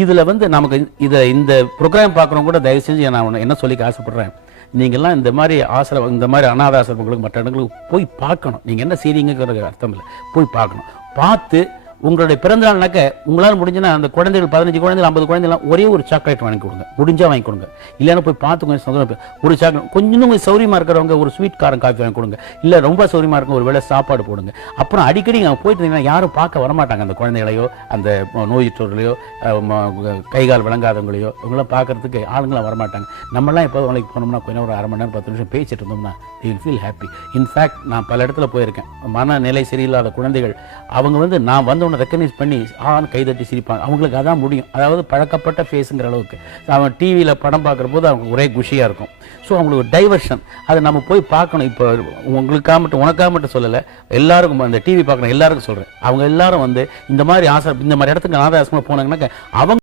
இதில் வந்து நமக்கு இந்த ப்ரோக்ராம் பார்க்குறவங்க கூட தயவு செஞ்சு நான் என்ன சொல்லிக்க ஆசைப்படுறேன், நீங்கள்லாம் இந்த மாதிரி இந்த மாதிரி அனாத ஆசிரமங்களுக்கு மற்ற இடங்களுக்கு போய் பார்க்கணும். நீங்கள் என்ன செய்றீங்கிறது அர்த்தம் இல்லை, போய் பார்க்கணும். பார்த்து உங்களுடைய பிறந்தநாள்னாக்க உங்களால் முடிஞ்சுன்னா அந்த குழந்தைகள் 15 குழந்தைகள் 50 குழந்தைலாம் ஒரே ஒரு சாக்லேட் வாங்கி கொடுங்க, முடிஞ்சா வாங்கி கொடுங்க. இல்லைன்னா போய் பார்த்து கொஞ்சம் சந்தோஷம் ஒரு சாக்லேட், கொஞ்சம் சௌரியமாக இருக்கிறவங்க ஒரு ஸ்வீட் காரம் காஃபி வாங்கி கொடுங்க. இல்லை ரொம்ப சௌரியமாக இருக்கும் ஒரு வேளை சாப்பாடு போடுங்க. அப்புறம் அடிக்கடி அங்கே போயிட்டு இருந்தீங்கன்னா யாரும் பார்க்க வரமாட்டாங்க, அந்த குழந்தைகளையோ அந்த நோயுற்றவர்களையோ கைகால் விளங்காதவங்களையோ இவங்களாம் பார்க்கறதுக்கு ஆளுங்களாம் வரமாட்டாங்க. நம்மளாம் எப்போது வேலைக்கு போனோம்னா கொஞ்சம் ஒரு 1/2 மணி நேரம் 10 நிமிஷம் பேசிட்டு இருந்தோம்னா வில் ஃபீல் ஹாப்பி. இன்ஃபேக்ட் நான் பல இடத்துல போயிருக்கேன், மனநிலை சரியில்லாத குழந்தைகள் அவங்க வந்து நான் வந்தவொன்னு ரெக்கக்னைஸ் பண்ணி கைதட்டி சிரிப்பாங்க. அவங்களுக்கு அதான் முடியும், அதாவது பழக்கப்பட்ட ஃபேஸுங்கிற அளவுக்கு. அவன் டிவியில் படம் பார்க்குற போது அவங்க ஒரே குஷியாக இருக்கும். ஸோ அவங்களுக்கு ஒரு டைவர்ஷன், அதை நம்ம போய் பார்க்கணும். இப்போ உங்களுக்காக மட்டும் உனக்காக மட்டும் சொல்லலை, எல்லாருக்கும் அந்த டிவி பார்க்குற எல்லாருக்கும் சொல்கிறேன். அவங்க எல்லாரும் வந்து இந்த மாதிரி இடத்துக்கு அனாதை ஆசிரமம் போனாங்கன்னாக்க அவங்க